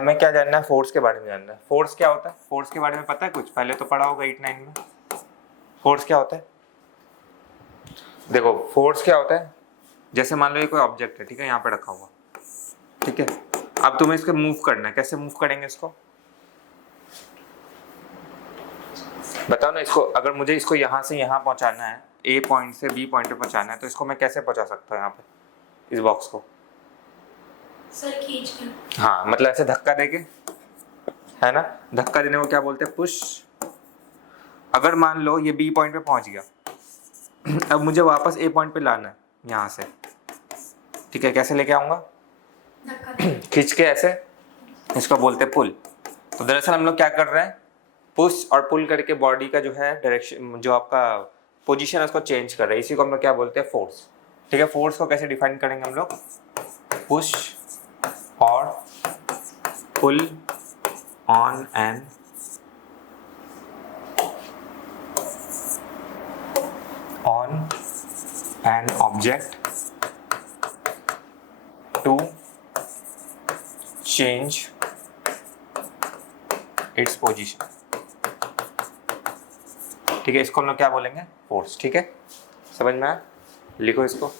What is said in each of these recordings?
हमें क्या जानना है, फोर्स के बारे में जानना है। फोर्स क्या होता है, फोर्स के बारे में पता है कुछ, पहले तो पढ़ा होगा 8-9 में। फोर्स क्या होता है, देखो फोर्स क्या होता है, जैसे मान लो ये कोई ऑब्जेक्ट है, ठीक है, यहाँ पे रखा हुआ, ठीक है, अब तुम्हें इसको मूव करना है, कैसे मूव करेंगे इसको, बताओ ना। इसको अगर मुझे इसको यहाँ से यहाँ पहुँचाना है, ए पॉइंट से बी पॉइंट पे पहुँचाना है, तो इसको मैं कैसे पहुँचा सकता हूँ यहाँ पे, इस बॉक्स को सर खींच कर। हाँ, मतलब ऐसे धक्का देके, है ना, धक्का देने को क्या बोलते हैं, पुश। अगर मान लो ये बी पॉइंट पे पहुंच गया, अब मुझे वापस ए पॉइंट पे लाना है यहाँ से, ठीक है, कैसे लेके आऊंगा, खींच के ऐसे, इसको बोलते हैं पुल। तो दरअसल हम लोग क्या कर रहे हैं, पुश और पुल करके बॉडी का जो है डायरेक्शन, जो आपका पोजीशन है उसको चेंज कर रहे हैं, इसी को हम लोग क्या बोलते हैं, फोर्स। ठीक है, फोर्स को कैसे डिफाइन करेंगे हम लोग, पुश और pull on an object to change its position। ठीक है, इसको हम लोग क्या बोलेंगे, फोर्स। ठीक है, समझ में आया, लिखो इसको।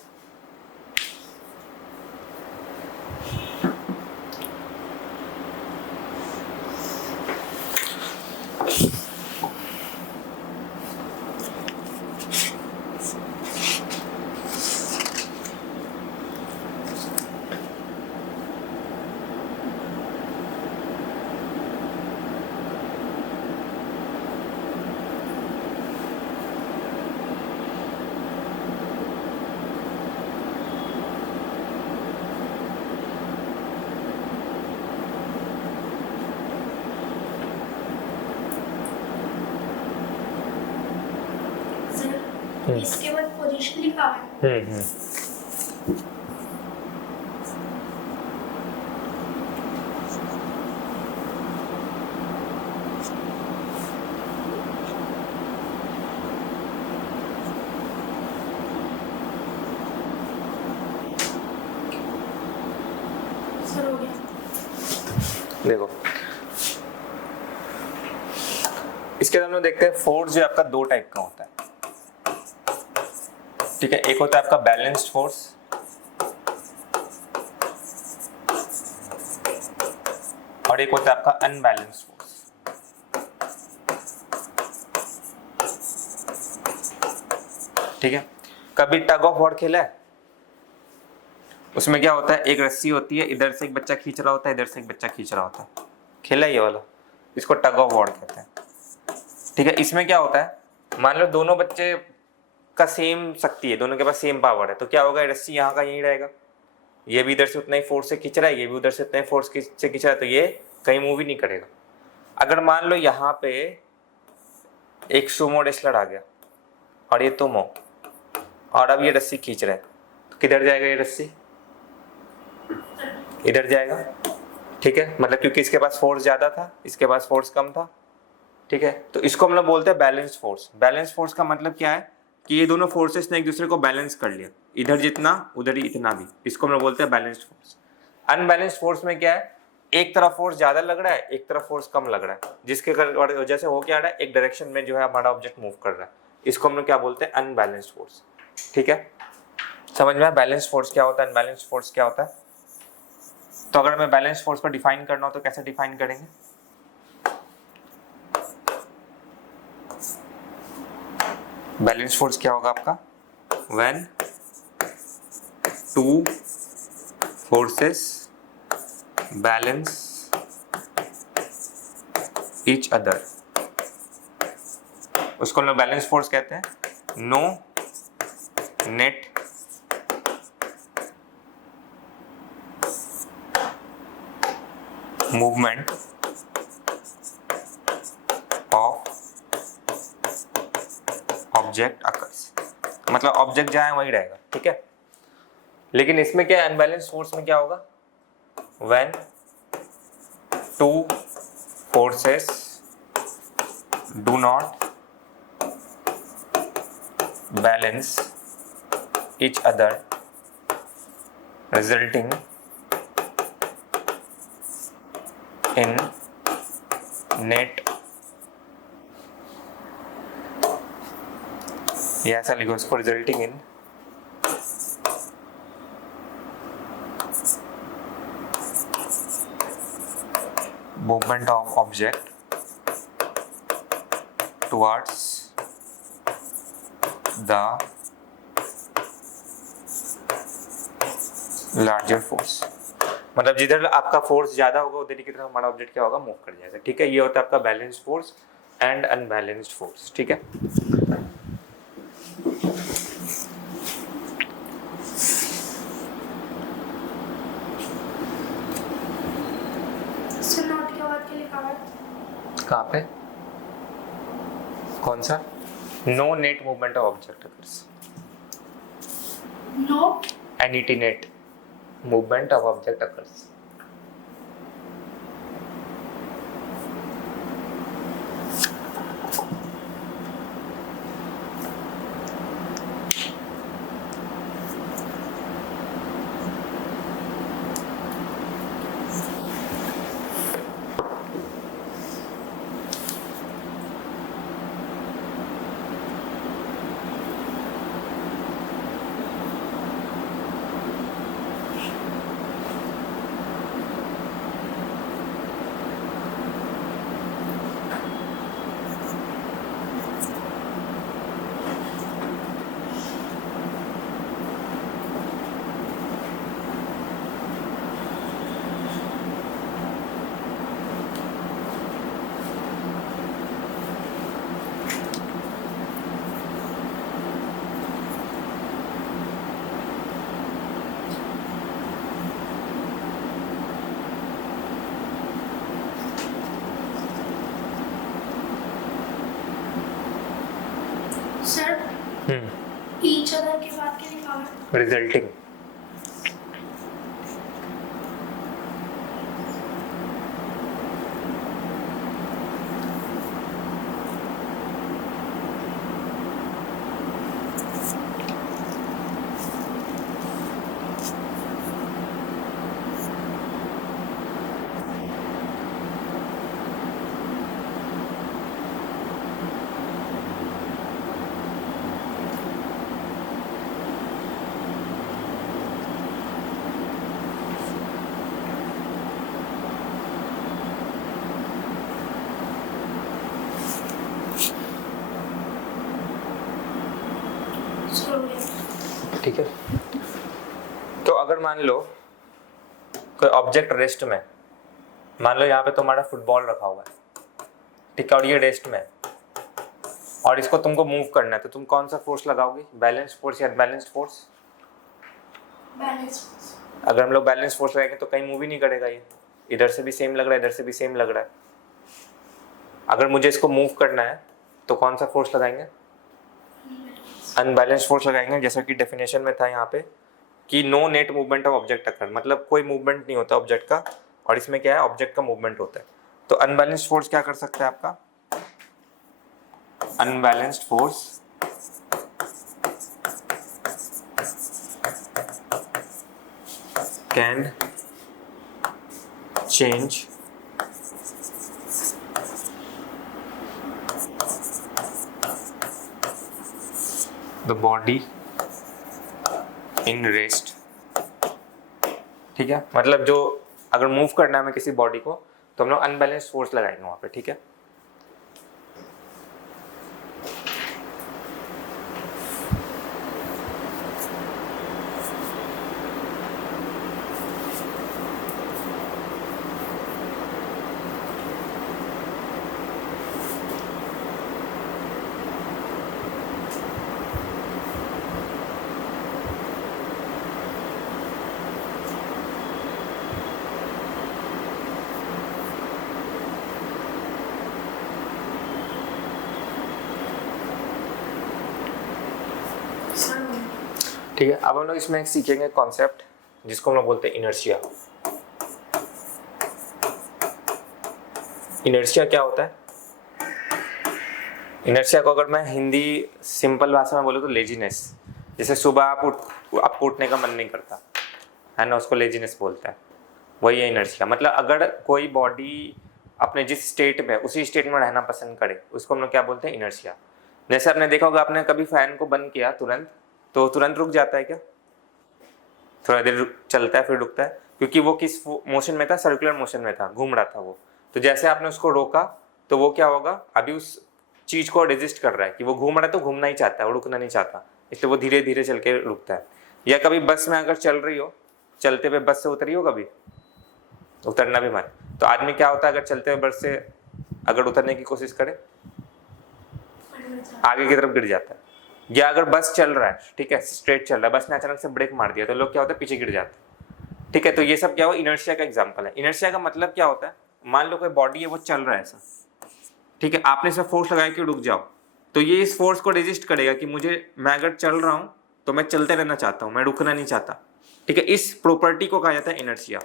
इसके बाद पोजीशन लिखा है। सर हो गया। देखो इसके बाद हम लोग देखते हैं फोर्स जो आपका दो टाइप का होता है। ठीक है, एक होता है आपका बैलेंस्ड फोर्स और एक होता है आपका अनबैलेंस्ड फोर्स। ठीक है, कभी टग ऑफ वॉर खेला है, उसमें क्या होता है, एक रस्सी होती है, इधर से एक बच्चा खींच रहा होता है, इधर से एक बच्चा खींच रहा होता है, खेला ये वाला, इसको टग ऑफ वॉर कहते हैं। ठीक है, इसमें क्या होता है, मान लो दोनों बच्चे का सेम शक्ति है, दोनों के पास सेम पावर है, तो क्या होगा, रस्सी यहाँ का यहीं रहेगा, ये भी इधर से उतना ही फोर्स से खींच रहा है, ये भी उधर से उतना ही फोर्स से खींच रहा है, तो ये कहीं मूव ही नहीं करेगा। अगर मान लो यहाँ पे एक सुमो रेसलर आ गया और ये तुम हो, और अब ये रस्सी खींच रहा है, तो किधर जाएगा ये रस्सी, इधर जाएगा। ठीक है, मतलब क्योंकि इसके पास फोर्स ज्यादा था, इसके पास फोर्स कम था। ठीक है, तो इसको हम लोग बोलते हैं बैलेंस फोर्स। बैलेंस फोर्स का मतलब क्या है कि ये दोनों फोर्सेस ने एक दूसरे को बैलेंस कर लिया, इधर जितना उधर ही इतना भी, इसको हम लोग बोलते हैं बैलेंस्ड फोर्स। अनबैलेंस्ड फोर्स में क्या है, एक तरफ फोर्स ज्यादा लग रहा है, एक तरफ फोर्स कम लग रहा है, जिसके वजह से हो क्या रहा है, एक डायरेक्शन में जो है हमारा ऑब्जेक्ट मूव कर रहा है, इसको हम लोग क्या बोलते हैं, अनबैलेंस्ड फोर्स। ठीक है, समझ में, बैलेंस्ड फोर्स क्या होता है, अनबैलेंस्ड फोर्स क्या होता है। तो अगर हमें बैलेंस फोर्स को डिफाइन करना हो तो कैसे डिफाइन करेंगे, बैलेंस फोर्स क्या होगा आपका, when two forces balance each other, उसको हम लोग बैलेंस फोर्स कहते हैं। No net movement of object occurs, मतलब ऑब्जेक्ट जहां है वहीं रहेगा। ठीक है, लेकिन इसमें क्या है, अनबैलेंस फोर्स में क्या होगा, when two forces do not balance each other resulting in net, ये ऐसा लिखो इसको, resulting in movement of object towards the larger force. मतलब जिधर आपका फोर्स ज्यादा होगा उधर की तरफ हमारा ऑब्जेक्ट क्या होगा, मूव कर जाएगा। ठीक है, ये होता है आपका balanced force and unbalanced force. ठीक है, सर नोट के बाद के लिखा हुआ है कहाँ पे, कौन सा? No net movement of object occurs, no NET net movement of object occurs. Sir each other के बाद के लिखा हुआ है रिजल्टिंग, सर हो गया। ठीक है। तो अगर मान लो कोई ऑब्जेक्ट रेस्ट में, मान लो यहाँ पे तुम्हारा फुटबॉल रखा हुआ है, ठीक है, और ये रेस्ट में है, और इसको तुमको मूव करना है, तो तुम कौन सा फोर्स लगाओगे, बैलेंस्ड फोर्स या अनबैलेंस्ड फोर्स? बैलेंस अगर हम लोग बैलेंस फोर्स लगाएंगे तो कहीं मूव ही नहीं करेगा, ये इधर से भी सेम लग रहा है, इधर से भी सेम लग रहा है। अगर मुझे इसको मूव करना है तो कौन सा फोर्स लगाएंगे, अनबैलेंस्ड फोर्स लगाएंगे, जैसा कि डेफिनेशन में था यहाँ पे कि no net movement of object occur, मतलब कोई मूवमेंट नहीं होता ऑब्जेक्ट का, और इसमें क्या है, ऑब्जेक्ट का मूवमेंट होता है। तो अनबैलेंस्ड फोर्स क्या कर सकता है आपका, unbalanced force can change the body in rest. ठीक है, मतलब जो अगर मूव करना है हमें किसी बॉडी को तो हम लोग अनबैलेंस्ड फोर्स लगाएंगे वहां पे। ठीक है, सर हो गया। ठीक है। अब हम लोग इसमें एक सीखेंगे कॉन्सेप्ट जिसको हम लोग बोलते हैं इनर्शिया। इनर्शिया क्या होता है? इनर्शिया को अगर मैं हिंदी सिंपल भाषा में बोलूँ तो लेजीनेस। जैसे सुबह आपको उठने का मन नहीं करता है ना, उसको लेजीनेस बोलते हैं। वही है इनर्शिया। मतलब अगर कोई बॉडी अपने जिस स्टेट में उसी स्टेट में रहना पसंद करे उसको हम लोग क्या बोलते हैं, इनर्शिया। जैसे आपने देखा होगा, आपने कभी फैन को बंद किया तुरंत तो तुरंत रुक जाता है क्या? थोड़ा देर चलता है फिर रुकता है, क्योंकि वो किस मोशन में था, सर्कुलर मोशन में था, घूम रहा था वो। तो जैसे आपने उसको रोका तो वो क्या होगा, अभी उस चीज को रेजिस्ट कर रहा है कि वो घूम रहा है तो घूमना ही चाहता है, वो रुकना नहीं चाहता, इसलिए वो धीरे धीरे चल के रुकता है। या कभी बस में अगर चल रही हो, चलते हुए बस से उतरी हो कभी, उतरना भी मत, तो आदमी क्या होता है अगर चलते हुए बस से अगर उतरने की कोशिश करे आगे की तरफ गिर जाता है। या अगर बस चल रहा है, ठीक है, स्ट्रेट चल रहा है, बस ने अचानक से ब्रेक मार दिया तो लोग क्या होता है, पीछे गिर जाते हैं। ठीक है, तो ये सब क्या हो, इनर्शिया का एग्जांपल है। इनर्शिया का मतलब क्या होता है, मान लो कोई बॉडी है वो चल रहा है ऐसा, ठीक है, आपने इसमें फोर्स लगाया कि रुक जाओ, तो ये इस फोर्स को रेजिस्ट करेगा कि मैं अगर चल रहा हूं तो मैं चलते रहना चाहता हूं, मैं रुकना नहीं चाहता। ठीक है, इस प्रॉपर्टी को कहा जाता है इनर्शिया,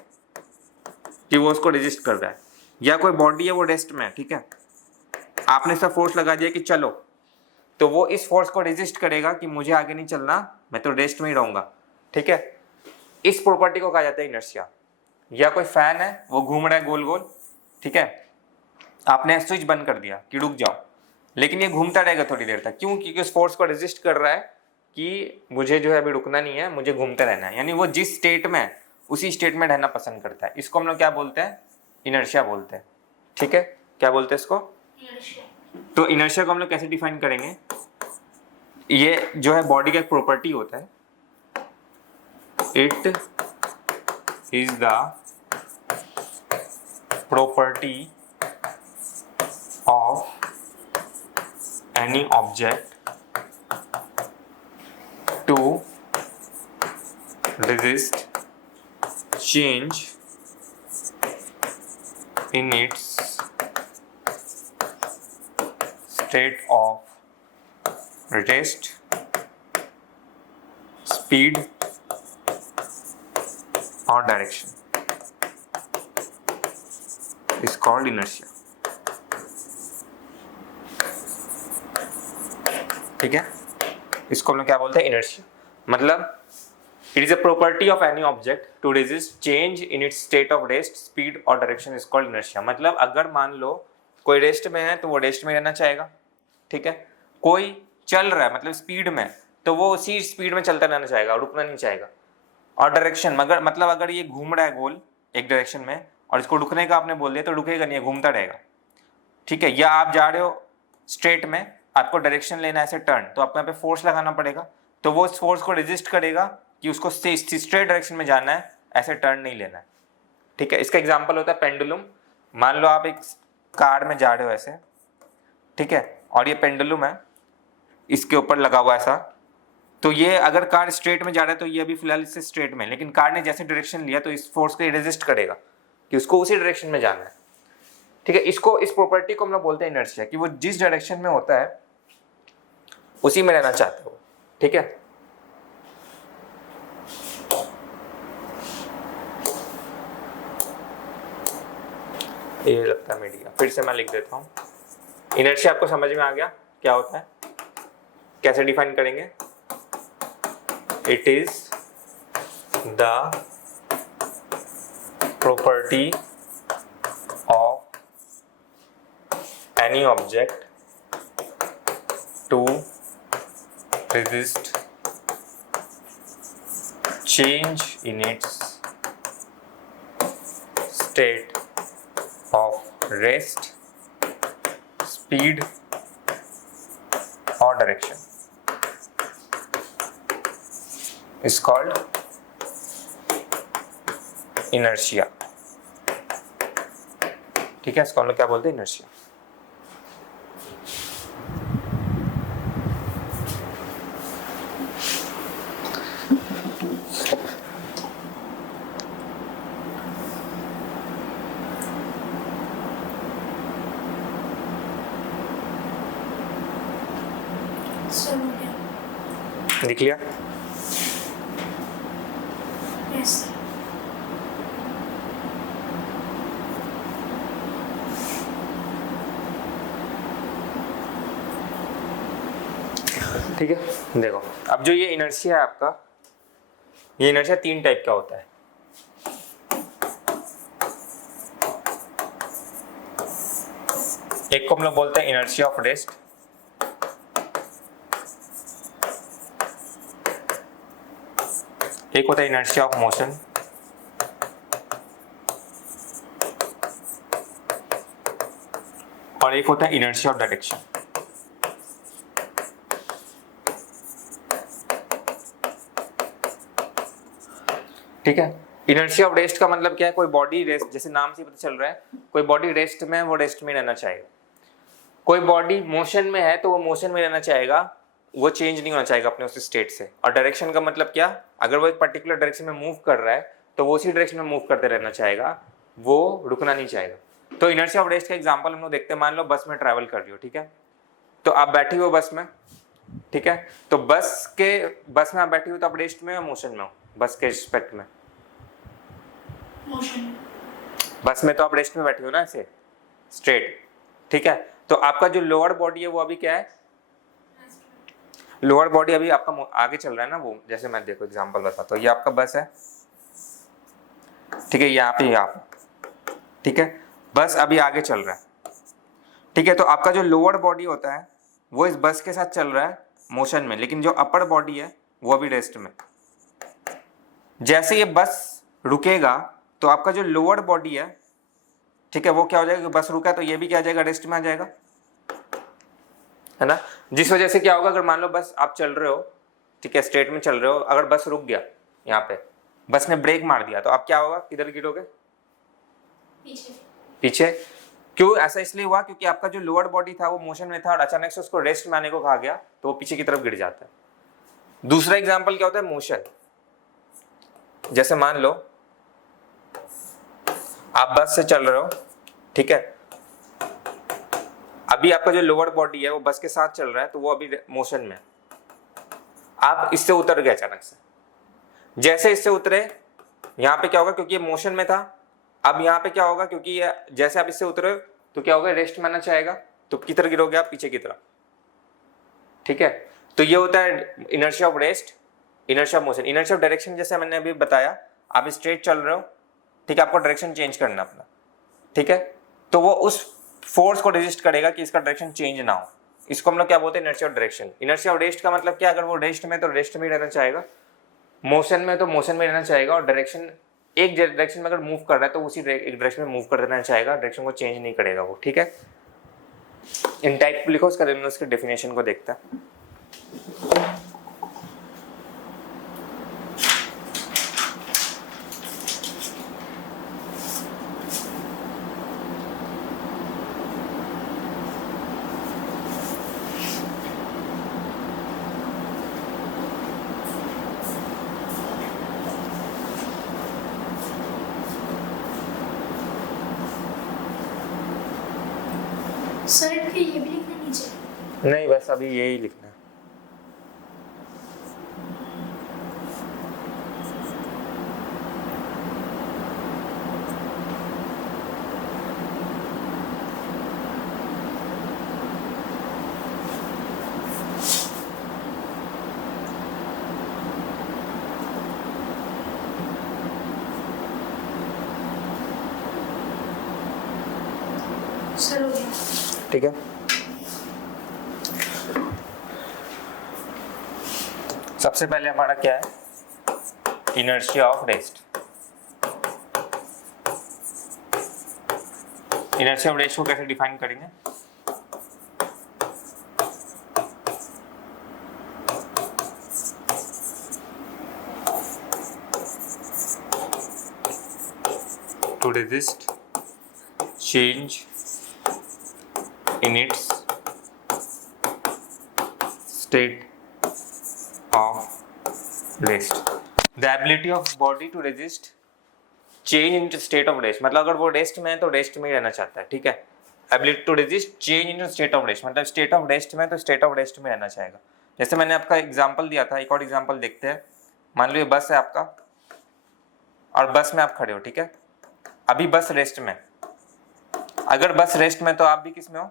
कि वो उसको रेजिस्ट कर रहा है। या कोई बॉडी है वो रेस्ट में, ठीक है, आपने इसका फोर्स लगा दिया कि चलो, तो वो इस फोर्स को रेजिस्ट करेगा कि मुझे आगे नहीं चलना, मैं तो रेस्ट में ही रहूंगा। ठीक है, इस प्रॉपर्टी को कहा जाता है इनर्शिया। या कोई फैन है वो घूम रहा है गोल गोल, ठीक है, आपने स्विच बंद कर दिया कि रुक जाओ, लेकिन ये घूमता रहेगा थोड़ी देर तक, क्यों? क्योंकि उस फोर्स को रेजिस्ट कर रहा है कि मुझे जो है अभी रुकना नहीं है, मुझे घूमते रहना है। यानी वो जिस स्टेट में है उसी स्टेट में रहना पसंद करता है। इसको हम लोग क्या बोलते हैं, इनर्शिया बोलते हैं। ठीक है, क्या बोलते हैं इसको, तो इनर्शिया को हम लोग कैसे डिफाइन करेंगे, ये जो है बॉडी का एक प्रॉपर्टी होता है, it is the property of any object to resist change in its state of rest, speed or direction is called inertia. ठीक है, इसको हम लोग क्या बोलते हैं, इनर्शिया। मतलब it is a property of any object to resist change in its state of rest, speed or direction is called inertia। मतलब अगर मान लो कोई रेस्ट में है तो वो रेस्ट में रहना चाहेगा, ठीक है, कोई चल रहा है मतलब स्पीड में, तो वो उसी स्पीड में चलता रहना चाहेगा, रुकना नहीं चाहेगा। और डायरेक्शन मगर मतलब अगर ये घूम रहा है गोल एक डायरेक्शन में और इसको रुकने का आपने बोल दिया तो रुकेगा नहीं, घूमता रहेगा। ठीक है, या आप जा रहे हो स्ट्रेट में, आपको डायरेक्शन लेना है ऐसे टर्न, तो आपको यहाँ पे फोर्स लगाना पड़ेगा, तो वो उस फोर्स को रेजिस्ट करेगा कि उसको स्ट्रेट डायरेक्शन में जाना है, ऐसे टर्न नहीं लेना है। ठीक है, इसका एग्जांपल होता है पेंडुलम। मान लो आप एक कार में जा रहे हो ऐसे, ठीक है, और ये पेंडुलम है, इसके ऊपर लगा हुआ ऐसा, तो ये अगर कार स्ट्रेट में जा रहा है तो ये अभी फिलहाल इससे स्ट्रेट में, लेकिन कार ने जैसे डायरेक्शन लिया तो इस फोर्स को रेजिस्ट करेगा कि उसको उसी डायरेक्शन में जाना है। ठीक है, इसको इस प्रॉपर्टी को हम लोग बोलते हैं इनर्शिया, कि वो जिस डायरेक्शन में होता है उसी में रहना चाहता है वो। ठीक है, ये लगता है मीडिया, फिर से मैं लिख देता हूँ। इनर्शिया आपको समझ में आ गया क्या होता है, कैसे डिफाइन करेंगे, it is the property of any object to resist change in its state of rest, speed or direction is called inertia। ठीक है, इसको हम लोग क्या बोलते हैं, इनर्शिया। लिख लिया? यस। ठीक है, देखो अब जो ये इनर्शिया है आपका, ये इनर्शिया 3 टाइप का होता है। एक को हम लोग बोलते हैं इनर्शिया ऑफ रेस्ट, एक होता है इनर्शिया ऑफ मोशन, और एक होता है इनर्शिया ऑफ डायरेक्शन। ठीक है, इनर्शिया ऑफ रेस्ट का मतलब क्या है, कोई बॉडी रेस्ट, जैसे नाम से पता चल रहा है कोई बॉडी रेस्ट में है, वो रेस्ट में रहना चाहेगा। कोई बॉडी मोशन में है तो वो मोशन में रहना चाहेगा, वो चेंज नहीं होना चाहेगा अपने उस स्टेट से। और डायरेक्शन का मतलब क्या, अगर वो एक पर्टिकुलर डायरेक्शन में मूव कर रहा है तो वो उसी डायरेक्शन में मूव करते रहना चाहेगा, वो रुकना नहीं चाहेगा। तो इनर्शिया ऑफ रेस्ट का एग्जांपल हम लोग देखते हैं। मान लो बस में ट्रैवल कर रही हो, ठीक है, तो आप बैठी हो बस में, ठीक है, तो बस में आप बैठी हो तो आप रेस्ट में हो मोशन में हो, बस के रिस्पेक्ट में? मोशन। बस में तो आप रेस्ट में बैठे हो ना, ऐसे स्ट्रेट, ठीक है। तो आपका जो लोअर बॉडी है वो अभी क्या है, लोअर बॉडी अभी आपका आगे चल रहा है ना, वो जैसे मैं देखो एग्जांपल बताता हूँ, ये आपका बस है, ठीक है, यहाँ पे आप, ठीक है, बस अभी आगे चल रहा है, ठीक है। तो आपका जो लोअर बॉडी होता है वो इस बस के साथ चल रहा है मोशन में, लेकिन जो अपर बॉडी है वो अभी रेस्ट में। जैसे ये बस रुकेगा तो आपका जो लोअर बॉडी है, ठीक है, वो क्या हो जाएगा, बस रुका है तो ये भी क्या आ जाएगा, रेस्ट में आ जाएगा, है ना। जिस वजह से क्या होगा, अगर मान लो बस आप चल रहे हो, ठीक है, स्ट्रेट में चल रहे हो, अगर बस रुक गया, यहाँ पे बस ने ब्रेक मार दिया, तो आप क्या होगा, किधर गिरोगे, पीछे। क्यों ऐसा इसलिए हुआ, क्योंकि आपका जो लोअर बॉडी था वो मोशन में था और अचानक से उसको रेस्ट में आने को कहा गया तो वो पीछे की तरफ गिर जाता है। दूसरा एग्जाम्पल क्या होता है, मोशन। जैसे मान लो आप बस से चल रहे हो, ठीक है, अभी आपका जो लोअर बॉडी है वो बस के साथ चल रहा है तो वो अभी मोशन में, आप इससे उतर गए अचानक से। जैसे इससे उतरे, यहाँ पे क्या होगा, क्योंकि ये मोशन में था, अब यहाँ पे क्या होगा, क्योंकि ये जैसे आप इससे उतरे तो क्या होगा, रेस्ट में आना चाहेगा, तो किधर गिरोगे आप, पीछे की तरफ, ठीक है। तो ये होता है inertia of rest, inertia of motion. Inertia of direction जैसे मैंने अभी बताया, आप स्ट्रेट चल रहे हो, ठीक है, आपको डायरेक्शन चेंज करना अपना, ठीक है, तो वो उस फोर्स को रेजिस्ट करेगा कि इसका डायरेक्शन चेंज ना हो। इसको हम लोग क्या बोलते हैं, inertia of direction. Inertia of rest का मतलब क्या, अगर वो रेस्ट में तो रेस्ट में ही रहना चाहेगा, मोशन में तो मोशन में रहना चाहेगा, और डायरेक्शन एक डायरेक्शन में अगर मूव कर रहा है तो उसी एक डायरेक्शन में मूव कर देना चाहेगा, डायरेक्शन को चेंज नहीं करेगा वो, ठीक है। इन टाइप लिखो, उसका उसके डेफिनेशन को देखता है। सर इनके ये भी लिखना नीचे? नहीं, बस अभी यही लिखना है। सर हो गया। ठीक है, सबसे पहले हमारा क्या है, inertia of rest. Inertia of rest को कैसे डिफाइन करेंगे, to resist change in its state of rest. The ability of body to resist change in its state of rest, मतलब अगर वो रेस्ट में है तो रेस्ट में ही रहना चाहता है, ठीक है। Ability to resist change in state of rest, मतलब स्टेट ऑफ रेस्ट में तो स्टेट ऑफ रेस्ट में रहना चाहेगा। जैसे मैंने आपका एग्जांपल दिया था, एक और एग्जांपल देखते हैं। मान लो ये बस है आपका और बस में आप खड़े हो, ठीक है, अभी बस रेस्ट में। अगर बस रेस्ट में तो आप भी किस में हो,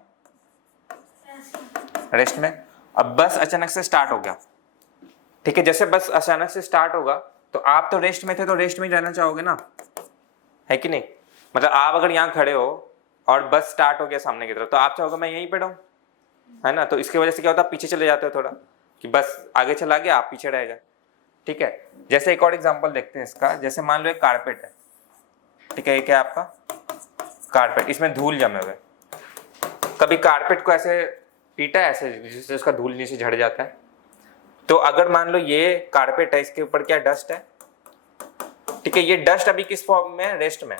रेस्ट में। अब बस अचानक से स्टार्ट हो गया, ठीक है, जैसे बस अचानक से स्टार्ट होगा तो आप तो रेस्ट में थे तो रेस्ट में ही रहना चाहोगे ना, है कि नहीं। मतलब आप अगर यहाँ खड़े हो और बस स्टार्ट हो गया सामने की तरफ, तो आप चाहोगे मैं यहीं पे रहूं, है ना। तो इसकी वजह से क्या होता है, पीछे चले जाते हो थोड़ा, कि बस आगे चला गया आप पीछे रह गए, ठीक है। जैसे एक और एग्जांपल देखते हैं इसका, जैसे मान लो एक कारपेट है, ठीक है, ये क्या है आपका कारपेट, इसमें धूल जमे हुए। कभी कारपेट को ऐसे पीटा है ऐसे जिससे उसका धूल नीचे झड़ जाता है। तो अगर मान लो ये कारपेट है, इसके ऊपर क्या डस्ट है, ठीक है, ये डस्ट अभी किस फॉर्म में है, रेस्ट में।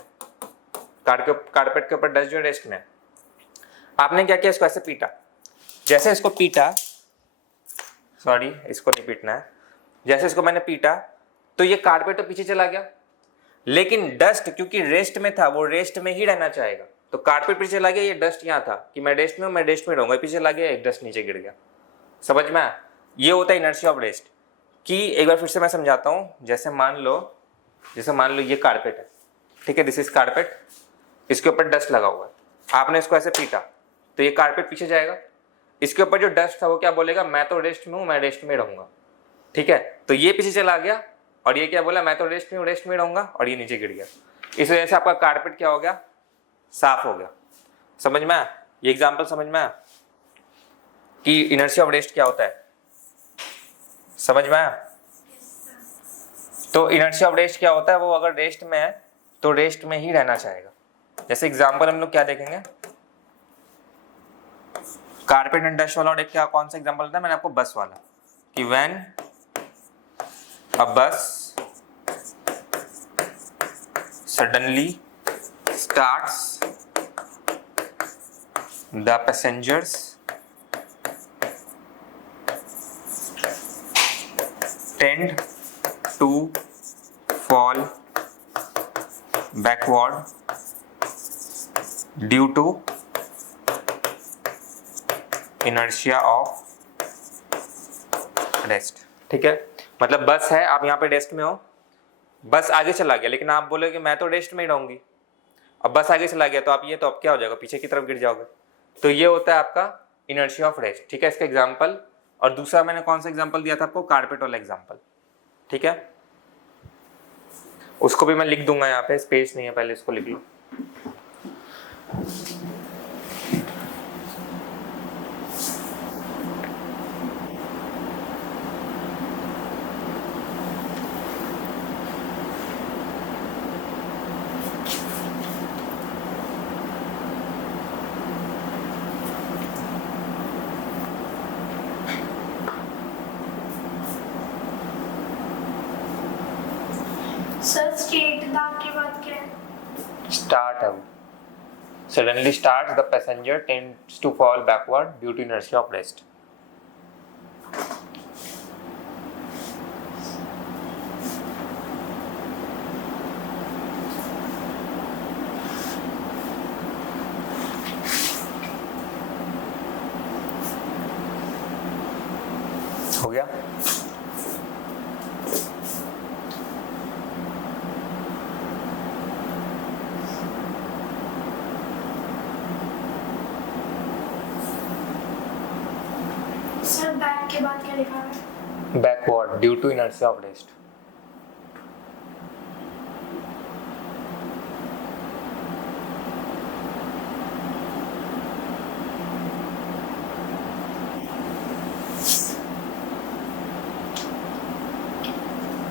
कारपेट के ऊपर डस्ट जो रेस्ट में है, आपने क्या किया, इसको ऐसे पीटा, जैसे इसको पीटा, सॉरी इसको नहीं पीटना है, जैसे इसको मैंने पीटा तो ये कारपेट तो पीछे चला गया, लेकिन डस्ट क्योंकि रेस्ट में था, वो रेस्ट में ही रहना चाहेगा। तो कारपेट पीछे चला गया, ये डस्ट यहाँ था कि मैं रेस्ट में हूँ, मैं रेस्ट में रहूंगा, पीछे चला गया, एक डस्ट नीचे गिर गया। समझ में आया? ये होता है इनर्शिया ऑफ रेस्ट। कि एक बार फिर से मैं समझाता हूँ, जैसे मान लो ये कारपेट है, ठीक है, दिस इज कारपेट, इसके ऊपर डस्ट लगा हुआ है, आपने इसको ऐसे पीटा तो ये कारपेट पीछे जाएगा, इसके ऊपर जो डस्ट था वो क्या बोलेगा, मैं तो रेस्ट में हूँ, मैं रेस्ट में रहूंगा, ठीक है। तो ये पीछे चला गया और ये क्या बोला, मैं तो रेस्ट में हूँ, रेस्ट में रहूंगा, और ये नीचे गिर गया। इस वजह से आपका कारपेट क्या हो गया, साफ हो गया। समझ में आया? ये एग्जांपल समझ में आया कि इनर्शिया ऑफ रेस्ट क्या होता है? समझ में आया? तो इनर्शिया ऑफ रेस्ट क्या होता है, वो अगर रेस्ट में है तो रेस्ट में ही रहना चाहेगा। जैसे एग्जांपल हम लोग क्या देखेंगे, कारपेट एंड डस्ट वाला, और एक क्या कौन सा एग्जांपल था मैंने आपको, बस वाला, कि व्हेन अ बस suddenly starts, the passengers tend to fall backward due to inertia of rest। ठीक है, मतलब बस है, आप यहाँ पे रेस्ट में हो, बस आगे चला गया, लेकिन आप बोलोगे मैं तो रेस्ट में ही रहूंगी, अब बस आगे चला गया तो आप ये तो अब क्या हो जाएगा, पीछे की तरफ गिर जाओगे। तो ये होता है आपका इनर्शिया ऑफ रेस्ट, ठीक है, इसका एग्जांपल। और दूसरा मैंने कौन सा एग्जांपल दिया था आपको, कारपेट वाला एग्जांपल, ठीक है, उसको भी मैं लिख दूंगा यहाँ पे, स्पेस नहीं है, पहले इसको लिख लो। सर स्टेट दाग के बाद क्या है? स्टार्ट है, suddenly starts, the passenger tends to fall backward due to inertia of rest। हो गया? सर बैक के बाद क्या लिखा है? Backward due to inertia of rest।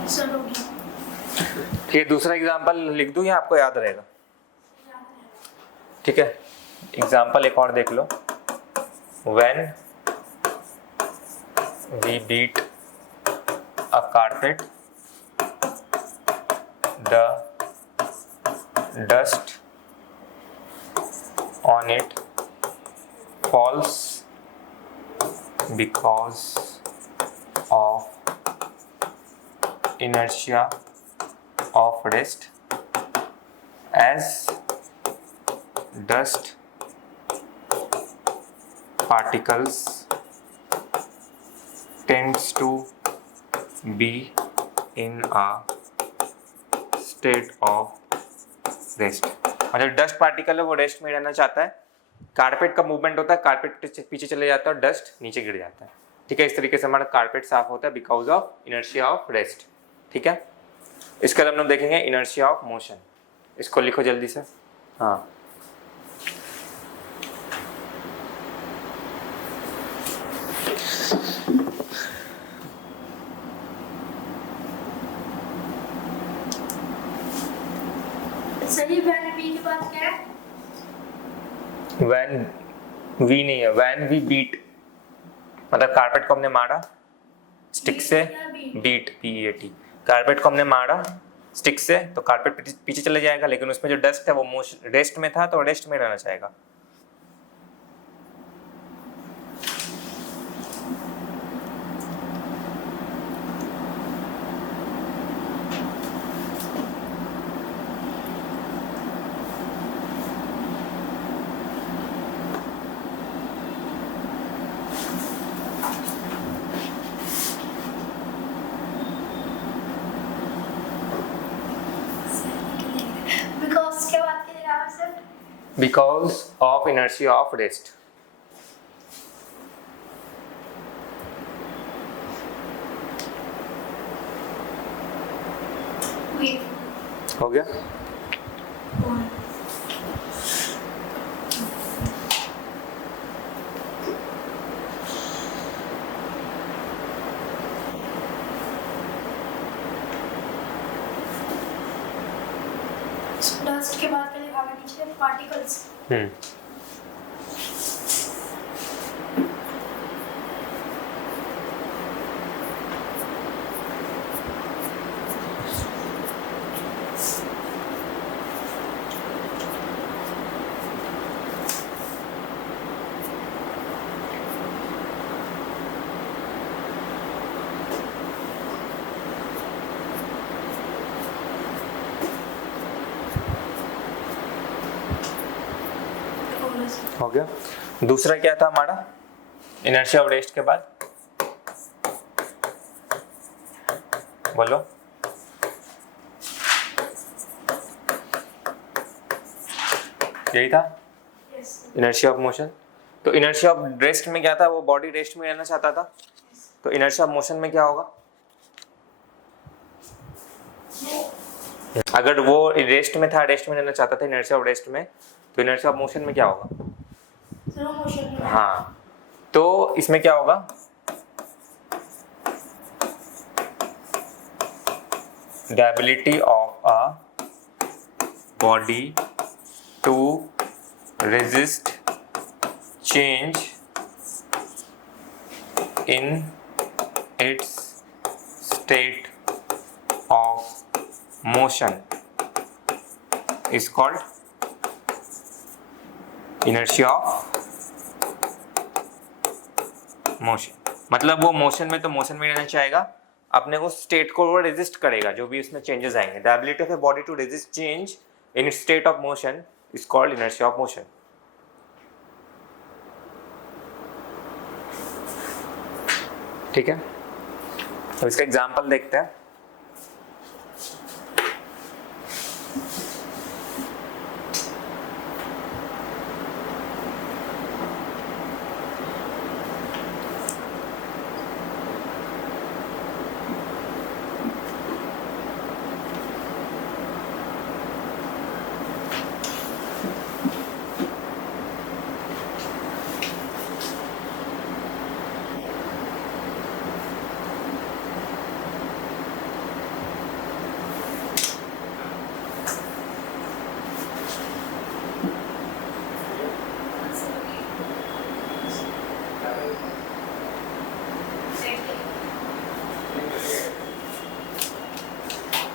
Sir हो गया। ये दूसरा एग्जांपल लिख दूं या आपको याद रहेगा? ठीक है, एग्जांपल एक और देख लो। When we beat a carpet, the dust on it falls because of inertia of rest, as dust particles tends to be in a state of rest। मतलब डस्ट पार्टिकल है वो रेस्ट में रहना चाहता है, कारपेट का मूवमेंट होता है, कारपेट पीछे चले जाता है और डस्ट नीचे गिर जाता है। ठीक है, इस तरीके से हमारा कारपेट साफ होता है because of inertia of rest. ठीक है, इसके बाद हम लोग देखेंगे इनर्शिया ऑफ मोशन। इसको लिखो जल्दी से। हाँ, सही वैन बी के बाद क्या है? व्हेन वी नहीं है, व्हेन वी बीट, मतलब कारपेट को हमने मारा स्टिक से, बीट PEAT, कारपेट को हमने मारा स्टिक से तो कारपेट पीछे चले जाएगा, लेकिन उसमें जो डस्ट है वो रेस्ट में था तो रेस्ट में रहना चाहेगा। बिकॉज के बाद क्या लिखा है sir? Because of inertia of rest. Wait हो गया। डस्ट के बाद क्या लिखा है नीचे? पार्टिकल्स। हो गया। दूसरा क्या था हमारा इनर्शिया ऑफ रेस्ट के बाद? बोलो। यही था इनर्शिया ऑफ मोशन। तो इनर्शिया ऑफ रेस्ट में क्या था? वो बॉडी रेस्ट में रहना चाहता था। तो इनर्शिया ऑफ मोशन में क्या होगा? अगर वो रेस्ट में था, रेस्ट में रहना चाहता था इनर्शिया ऑफ रेस्ट में, तो इनर्शिया ऑफ मोशन में क्या होगा? स्लो मोशन में। हाँ, तो इसमें क्या होगा? The ability of a body to resist change in its state of motion is called inertia of motion। मतलब वो मोशन में तो मोशन में रहना चाहेगा, अपने उस स्टेट को वो रेजिस्ट करेगा जो भी उसमें चेंजेस आएंगे। The ability of a body to resist change in its state of motion is called inertia of motion। ठीक है, तो इसका एग्जांपल देखते हैं।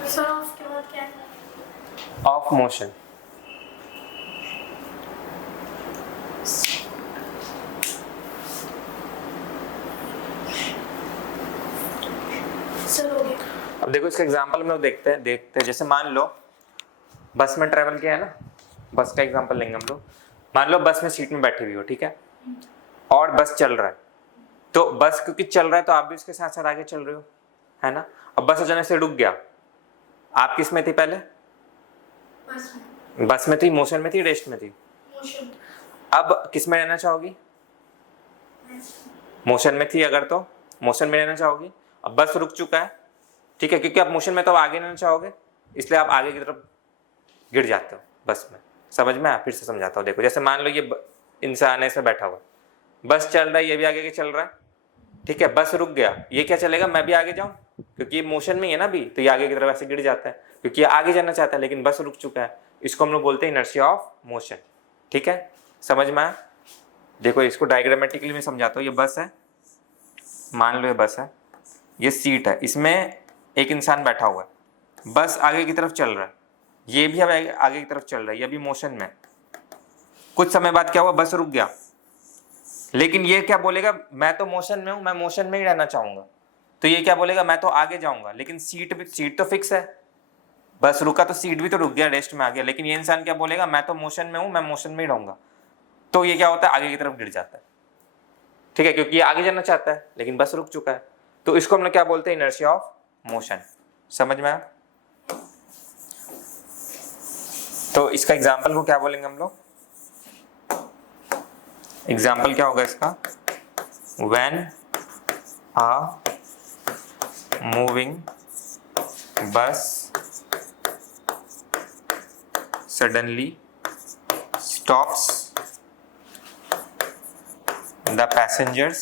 सर उसके बाद क्या है? Of motion. सर हो गया। अब देखो इसका एग्जांपल हम लोग देखते हैं। जैसे मान लो बस में ट्रेवल किया है ना, बस का एग्जांपल लेंगे हम लोग। मान लो बस में सीट में बैठी हुई हो, ठीक है, और बस चल रहा है। तो बस क्योंकि चल रहा है तो आप भी उसके साथ साथ आगे चल रहे हो, है ना। अब बस अचानक से रुक गया, आप किस में थी पहले? बस में थी, मोशन में थी, रेस्ट में थी? मोशन। अब किस में रहना चाहोगी? मोशन में थी अगर तो मोशन में रहना चाहोगी। अब बस रुक चुका है, ठीक है, क्योंकि आप मोशन में तो आगे रहना चाहोगे, इसलिए आप आगे की तरफ गिर जाते हो बस में। समझ में आया? फिर से समझाता हूँ। देखो जैसे मान लो ये इंसान ऐसे बैठा हुआ, बस चल रहा है, ये भी आगे के चल रहा है, ठीक है। बस रुक गया, ये क्या चलेगा? मैं भी आगे जाऊं, क्योंकि ये मोशन में है ना अभी, तो ये आगे की तरफ ऐसे गिर जाता है क्योंकि ये आगे जाना चाहता है, लेकिन बस रुक चुका है। इसको हम लोग बोलते हैं इनर्शिया ऑफ मोशन। ठीक है, समझ में आया? देखो इसको डायग्रामेटिकली मैं समझाता हूँ। ये बस है, मान लो ये बस है, ये सीट है, इसमें एक इंसान बैठा हुआ है, बस आगे की तरफ चल रहा है, ये भी अब आगे की तरफ चल रहा है, ये भी मोशन में। कुछ समय बाद क्या हुआ, बस रुक गया, लेकिन ये क्या बोलेगा, मैं तो मोशन में हूं, मैं मोशन में ही रहना चाहूंगा। तो ये क्या बोलेगा, मैं तो आगे जाऊंगा, लेकिन सीट तो फिक्स है, बस रुका तो सीट भी तो रुक गया, रेस्ट में आ गया। लेकिन ये इंसान क्या बोलेगा, मैं तो मोशन में हूं, मैं मोशन में ही रहूंगा। तो ये क्या होता है, आगे की तरफ गिर जाता है। ठीक है, क्योंकि ये आगे जाना चाहता है लेकिन बस रुक चुका है। तो इसको हम लोग क्या बोलते हैं, इनर्शिया ऑफ मोशन। समझ में आया? तो इसका एग्जाम्पल को क्या बोलेंगे हम लोग, एग्जाम्पल क्या होगा इसका, when a moving bus suddenly stops the passengers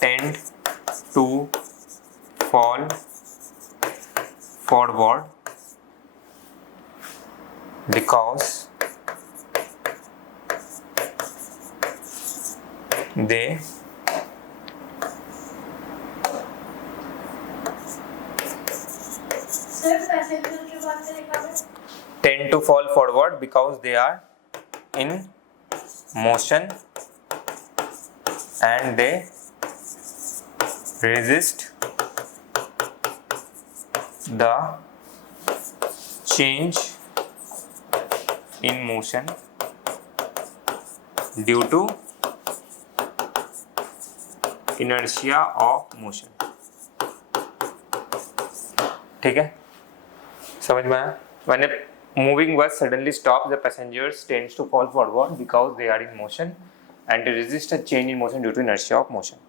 tend to fall forward because they sir passenger के बाद से लिखा है tend to fall forward because they are in motion and they resist the change in motion due to inertia of motion। ठीक है, समझ में आया? मैंने moving bus suddenly stops, the passengers tends to fall forward because they are in motion and they resist a change in motion due to inertia of motion।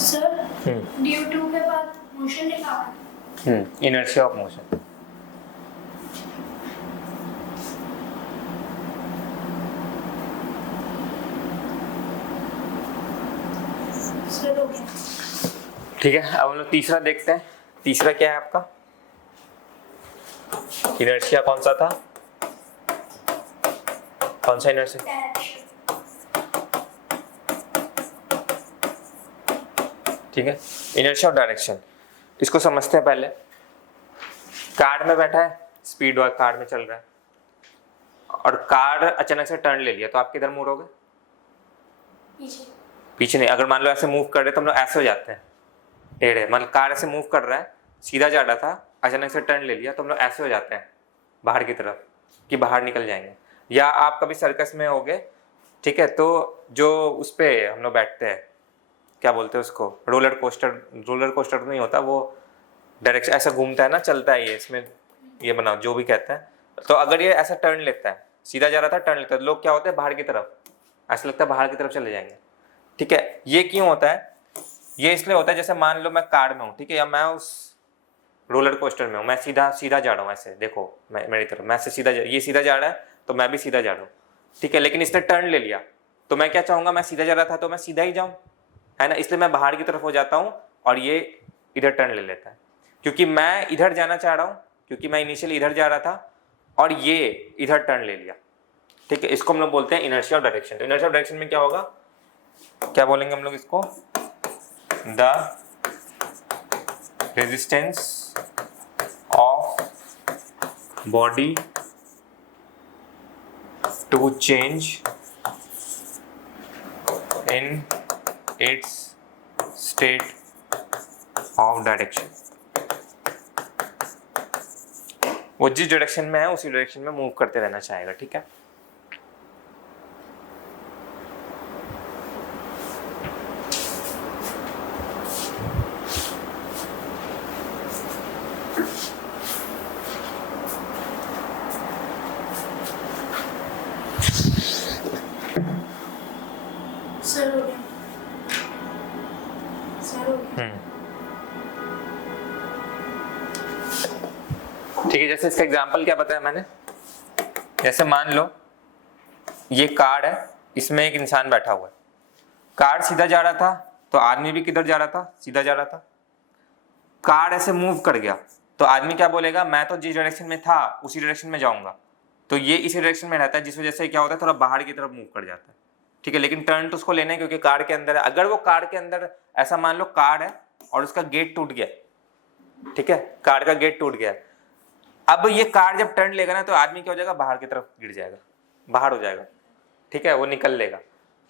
Sir due to के बाद motion लिखा है inertia of motion. Sir हो गया। ठीक है, अब हम लोग तीसरा देखते हैं। तीसरा क्या है आपका, इनर्शिया कौन सा था, कौन सा इनर्शिया, डायरेक्शन ठीक है, इनर्शिया ऑफ डायरेक्शन। इसको समझते हैं पहले। कार में बैठा है, स्पीड और कार में चल रहा है, और कार अचानक से टर्न ले लिया, तो आप किधर मुड़ोगे, पीछे पीछे नहीं। अगर मान लो ऐसे मूव कर रहे तो हम लोग ऐसे हो जाते हैं टेढ़े, मतलब कार ऐसे मूव कर रहा है, सीधा जा रहा था, अचानक से टर्न ले लिया तो हम लोग ऐसे हो जाते हैं बाहर की तरफ कि बाहर निकल जाएंगे। या आप कभी सर्कस में होगे, ठीक है, तो जो उस पर हम लोग बैठते हैं, क्या बोलते हैं उसको, रोलर कोस्टर तो नहीं होता, वो डायरेक्शन ऐसा घूमता है ना, चलता है ये, इसमें ये बनाओ जो भी कहते हैं। तो अगर ये ऐसा टर्न लेता है, सीधा जा रहा था टर्न लेता है, लोग क्या होते हैं बाहर की तरफ, ऐसा लगता है बाहर की तरफ चले जाएंगे। ठीक है, ये क्यों होता है, ये इसलिए होता है जैसे मान लो मैं कार में हूँ, ठीक है, या मैं उस रोलर कोस्टर में हूँ, मैं सीधा जा रहा हूँ ऐसे, देखो मेरी तरफ, मैं ऐसे ये सीधा जा रहा है तो मैं भी सीधा जा रहा हूँ, ठीक है, लेकिन इसने टर्न ले लिया तो मैं क्या चाहूँगा, मैं सीधा जा रहा था तो मैं सीधा ही जाऊँ, है ना, इसलिए मैं बाहर की तरफ हो जाता हूँ और ये इधर टर्न ले लेता है, क्योंकि मैं इधर जाना चाह रहा हूँ, क्योंकि मैं इनिशियली इधर जा रहा था और ये इधर टर्न ले लिया। ठीक है, इसको हम लोग बोलते हैं इनर्शिया ऑफ डायरेक्शन। तो इनर्शिया ऑफ डायरेक्शन में क्या होगा, क्या बोलेंगे हम लोग इसको, the resistance of body to change in its state of direction. वो जिस डायरेक्शन में है उसी डायरेक्शन में मूव करते रहना चाहेगा। ठीक है, सर हो गया। सर हो गया। ठीक है, जैसे इसका एग्जांपल क्या बताया मैंने, जैसे मान लो ये कार है, इसमें एक इंसान बैठा हुआ है, कार सीधा जा रहा था तो आदमी भी किधर जा रहा था, सीधा जा रहा था। कार ऐसे मूव कर गया तो आदमी क्या बोलेगा, मैं तो जिस डायरेक्शन में था उसी डायरेक्शन में जाऊंगा, तो ये इसी डायरेक्शन में रहता है, जिस वजह से क्या होता है थोड़ा बाहर की तरफ मूव कर जाता है। ठीक है, लेकिन टर्न तो उसको लेना है क्योंकि कार के अंदर है। अगर वो कार के अंदर, ऐसा मान लो कार है और उसका गेट टूट गया, ठीक है, कार का गेट टूट गया, अब ये कार जब टर्न लेगा ना तो आदमी क्या हो जाएगा, बाहर की तरफ गिर जाएगा, बाहर हो जाएगा। ठीक है, वो निकल लेगा।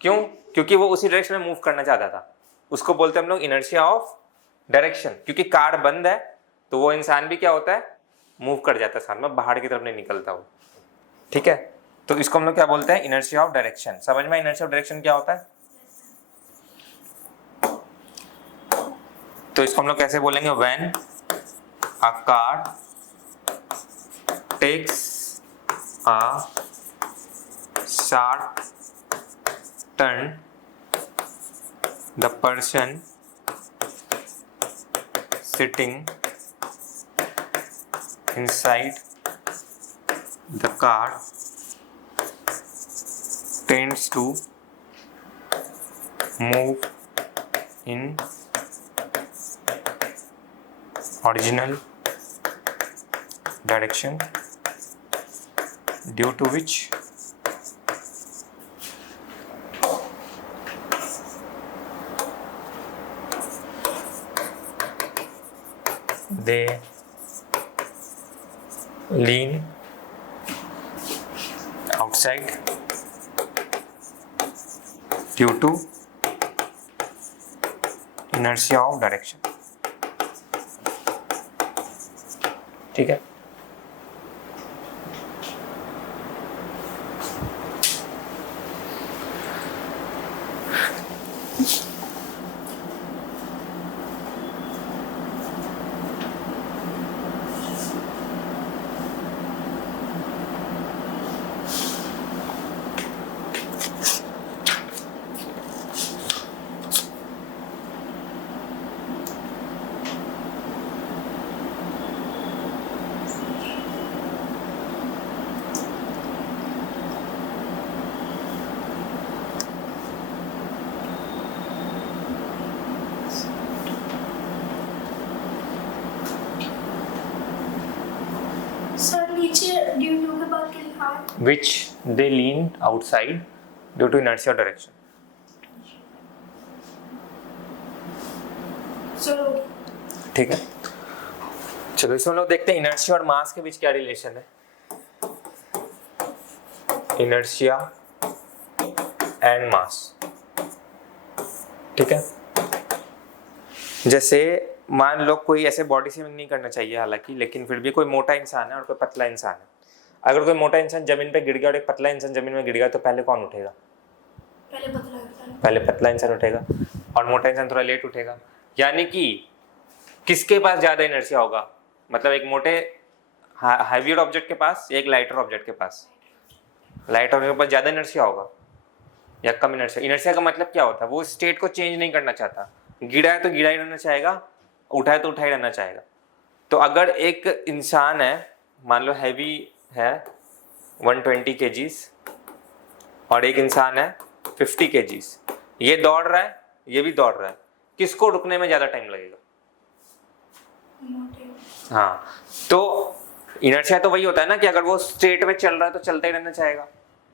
क्यों? क्योंकि वो उसी डायरेक्शन में मूव करना चाहता था। उसको बोलते हैं हम लोग इनर्शिया ऑफ डायरेक्शन। क्योंकि कार बंद है तो वो इंसान भी क्या होता है, मूव कर जाता है साथ में, बाहर की तरफ नहीं निकलता वो। ठीक है, तो इसको हम लोग क्या बोलते हैं, इनर्शिया ऑफ डायरेक्शन। समझ में, इनर्शिया ऑफ डायरेक्शन क्या होता है? तो इसको हम लोग कैसे बोलेंगे, when a car takes a sharp turn, the person sitting inside the car tends to move in original direction, due to which they lean outside due to inertia of direction। ठीक है, सर नीचे due to के बाद क्या लिखा है? which they lean outside due to inertia of direction। Sir हो गया। ठीक है, चलो इसमें हम लोग देखते हैं इनर्शिया और मास के बीच क्या रिलेशन है। Inertia and mass. ठीक है, जैसे मान लो कोई ऐसे बॉडी शेमिंग नहीं करना चाहिए हालांकि, लेकिन फिर भी कोई मोटा इंसान है और कोई पतला इंसान है। अगर कोई मोटा इंसान जमीन पे गिर गया और एक पतला इंसान जमीन में गिर गया तो पहले कौन उठेगा? पहले पतला इंसान उठेगा और मोटा इंसान थोड़ा लेट उठेगा। यानी कि किसके पास ज्यादा इनर्शिया होगा, मतलब एक मोटे हैवियर ऑब्जेक्ट के पास या एक लाइटर ऑब्जेक्ट के पास? लाइटर ऑब्जेक्ट के पास ज्यादा इनर्शिया होगा या कम इनर्शिया? इनर्शिया का मतलब क्या होता है, वो स्टेट को चेंज नहीं करना चाहता। गिरा है तो गिरा ही रहना चाहेगा, उठा है तो उठा ही रहना चाहेगा। तो अगर एक इंसान है, मान लो हैवी है 120 kgs और एक इंसान है 50 kgs, ये दौड़ रहा है ये भी दौड़ रहा है, किसको रुकने में ज्यादा टाइम लगेगा? हाँ, तो इनर्शिया तो वही होता है ना कि अगर वो स्ट्रेट में चल रहा है तो चलता ही रहना चाहेगा,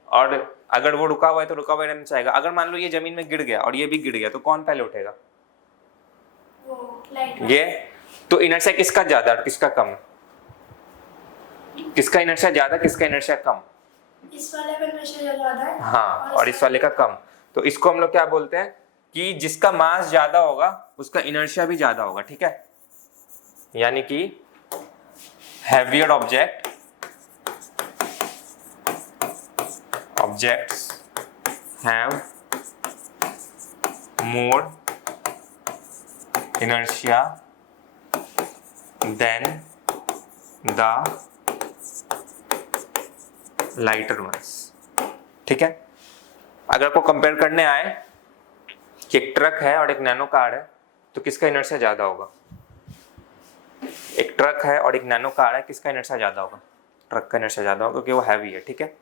और अगर वो रुका हुआ है तो रुका हुआ ही रहना चाहेगा। अगर मान लो ये जमीन में गिर गया और ये भी गिर गया तो कौन पहले उठेगा? ये। तो इनर्शिया किसका ज्यादा और किसका कम? किसका इनर्शिया ज्यादा, किसका इनर्शिया कम? इस वाले का इनर्शिया ज्यादा है। हाँ, और इस वाले का कम। तो इसको हम लोग क्या बोलते हैं कि जिसका मास ज्यादा होगा उसका इनर्शिया भी ज्यादा होगा। ठीक है, यानी कि heavier objects have more inertia than the lighter ones. ठीक है, अगर आपको कंपेयर करने आए कि एक ट्रक है और एक नैनो कार है तो किसका इनर्शिया ज्यादा होगा? एक ट्रक है और एक नैनो कार है, किसका इनर्शिया ज्यादा होगा? ट्रक का इनर्शिया ज्यादा होगा क्योंकि वो हैवी है। ठीक है,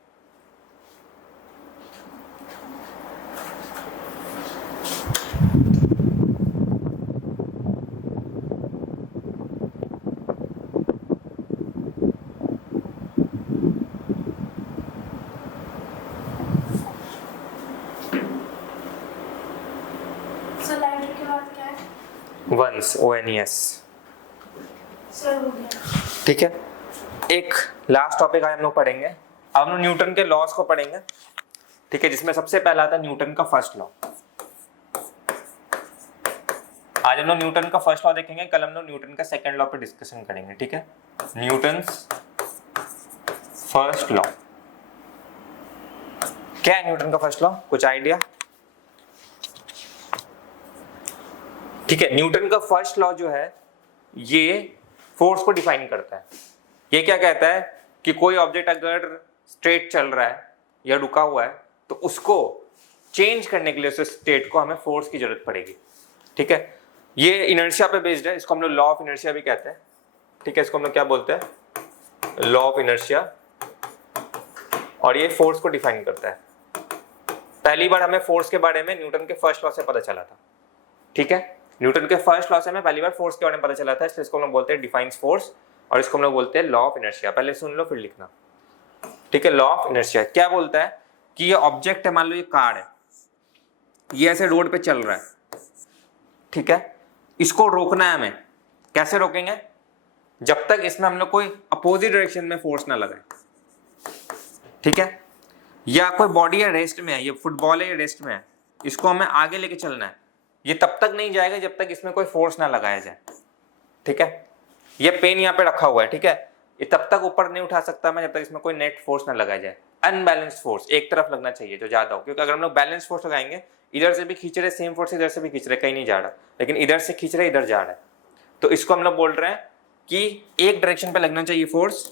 सर लाइटर के बाद क्या है? Once, ONES। सर हो गया। ठीक है, एक लास्ट टॉपिक आज हम लोग पढ़ेंगे। अब हम लोग न्यूटन के लॉज को पढ़ेंगे। ठीक है, जिसमें सबसे पहला आता है न्यूटन का फर्स्ट लॉ। आज हम लोग न्यूटन का फर्स्ट लॉ देखेंगे, कल हम लोग न्यूटन का सेकंड लॉ पे डिस्कशन करेंगे। ठीक है, न्यूटन्स फर्स्ट लॉ। क्या है न्यूटन का फर्स्ट लॉ, कुछ आइडिया? ठीक है, न्यूटन का फर्स्ट लॉ जो है ये फोर्स को डिफाइन करता है। ये क्या कहता है कि कोई ऑब्जेक्ट अगर स्ट्रेट चल रहा है या रुका हुआ है तो उसको चेंज करने के लिए उस स्टेट को हमें फोर्स की जरूरत पड़ेगी। ठीक है, ये इनर्शिया पे बेस्ड है, इसको हम लोग लॉ ऑफ इनर्शिया भी कहते हैं। ठीक है, इसको हम लोग क्या बोलते हैं? Law of inertia. और ये फोर्स को डिफाइन करता है। पहली बार हमें फोर्स के बारे में न्यूटन के फर्स्ट लॉ से पता चला था। ठीक है, न्यूटन के फर्स्ट लॉ से हमें पहली बार फोर्स के बारे में पता चला था, इसलिए इसको हम लोग बोलते हैं डिफाइंस फोर्स और इसको हम लोग बोलते हैं लॉ ऑफ इनर्शिया। पहले सुन लो फिर लिखना। ठीक है, लॉ ऑफ इनर्शिया क्या बोलता है कि ये ऑब्जेक्ट है, मान लो ये कार है, ये ऐसे रोड पे चल रहा है। ठीक है, इसको रोकना है हमें। कैसे रोकेंगे? जब तक इसमें हम लोग कोई अपोजिट डायरेक्शन में फोर्स ना लगाए। ठीक है, या कोई बॉडी है रेस्ट में है, ये फुटबॉल है ये रेस्ट में है, इसको हमें आगे लेके चलना है, ये तब तक नहीं जाएगा जब तक इसमें कोई फोर्स ना लगाया जाए। ठीक है, ये पेन यहाँ पे रखा हुआ है। ठीक है, ये तब तक ऊपर नहीं उठा सकता मैं जब तक इसमें कोई नेट फोर्स ना लगाया जाए। अनबैलेंस्ड फोर्स एक तरफ लगना चाहिए जो ज्यादा हो, क्योंकि अगर हम लोग बैलेंस फोर्स लगाएंगे, इधर से भी खींच रहे सेम फोर्स, इधर से भी खींच रहे, कहीं नहीं जा रहा, लेकिन इधर से खींच रहे इधर जा रहा है, तो इसको हम लोग बोल रहे हैं कि एक डायरेक्शन पे लगना चाहिए फोर्स।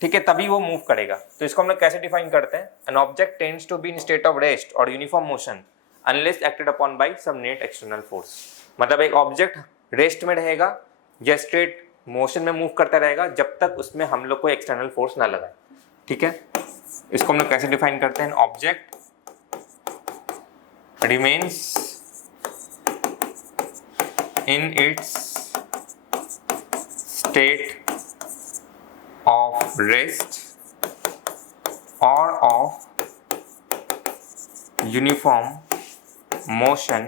ठीक है, तभी वो मूव करेगा। तो इसको हम लोग कैसे डिफाइन करते हैं? An object tends to be in state of rest और uniform motion unless acted upon by some net external force. मतलब एक ऑब्जेक्ट रेस्ट में रहेगा या स्ट्रेट मोशन में मूव करता रहेगा जब तक उसमें हम लोग कोई एक्सटर्नल फोर्स ना लगाए। ठीक है, इसको हम लोग कैसे डिफाइन करते हैं? Object remains in its state of rest और of uniform motion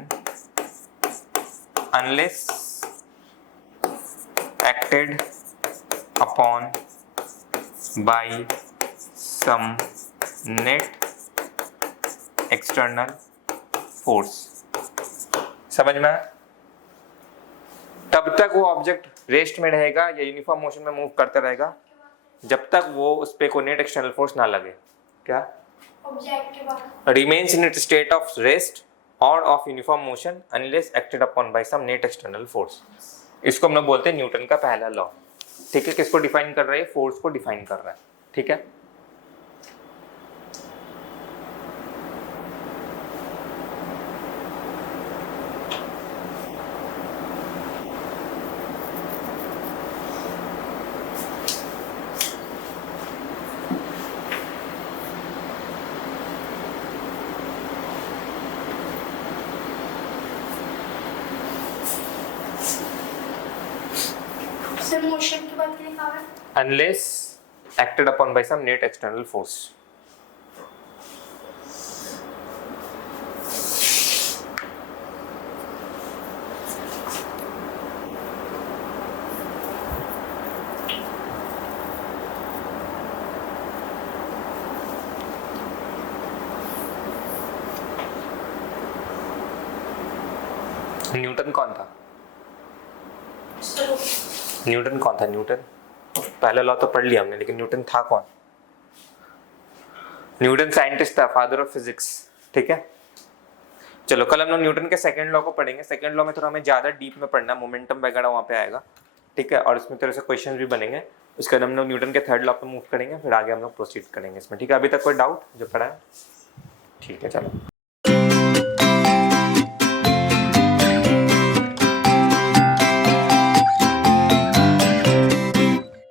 unless acted upon by some net external force। समझ में? तब तक वो ऑब्जेक्ट रेस्ट में रहेगा या यूनिफॉर्म मोशन में मूव करता रहेगा जब तक वो उस पे कोई नेट एक्सटर्नल फोर्स ना लगे। क्या? ऑब्जेक्ट के बाद remains in its state of rest or of uniform motion unless acted upon by some net external force। इसको हम लोग बोलते हैं न्यूटन का पहला लॉ। ठीक है, किसको डिफाइन कर रहा है? फोर्स को डिफाइन कर रहा है। ठीक है, सर मोशन के बाद क्या लिखा हुआ है? unless acted upon by some net external force। Newton कौन था? सर न्यूटन कौन था? न्यूटन पहला लॉ तो पढ़ लिया हमने, लेकिन न्यूटन था कौन? न्यूटन साइंटिस्ट था, फादर ऑफ फिजिक्स। ठीक है, चलो कल हम लोग न्यूटन के सेकंड लॉ को पढ़ेंगे। सेकंड लॉ में थोड़ा हमें ज्यादा डीप में पढ़ना, मोमेंटम वगैरह वहां पे आएगा। ठीक है, और इसमें तरह से क्वेश्चन भी बनेंगे। उसके बाद हम लोग न्यूटन के थर्ड लॉ पे मूव करेंगे, फिर आगे हम लोग प्रोसीड करेंगे इसमें। ठीक है, अभी तक कोई डाउट जो पड़ा है? ठीक है, चलो।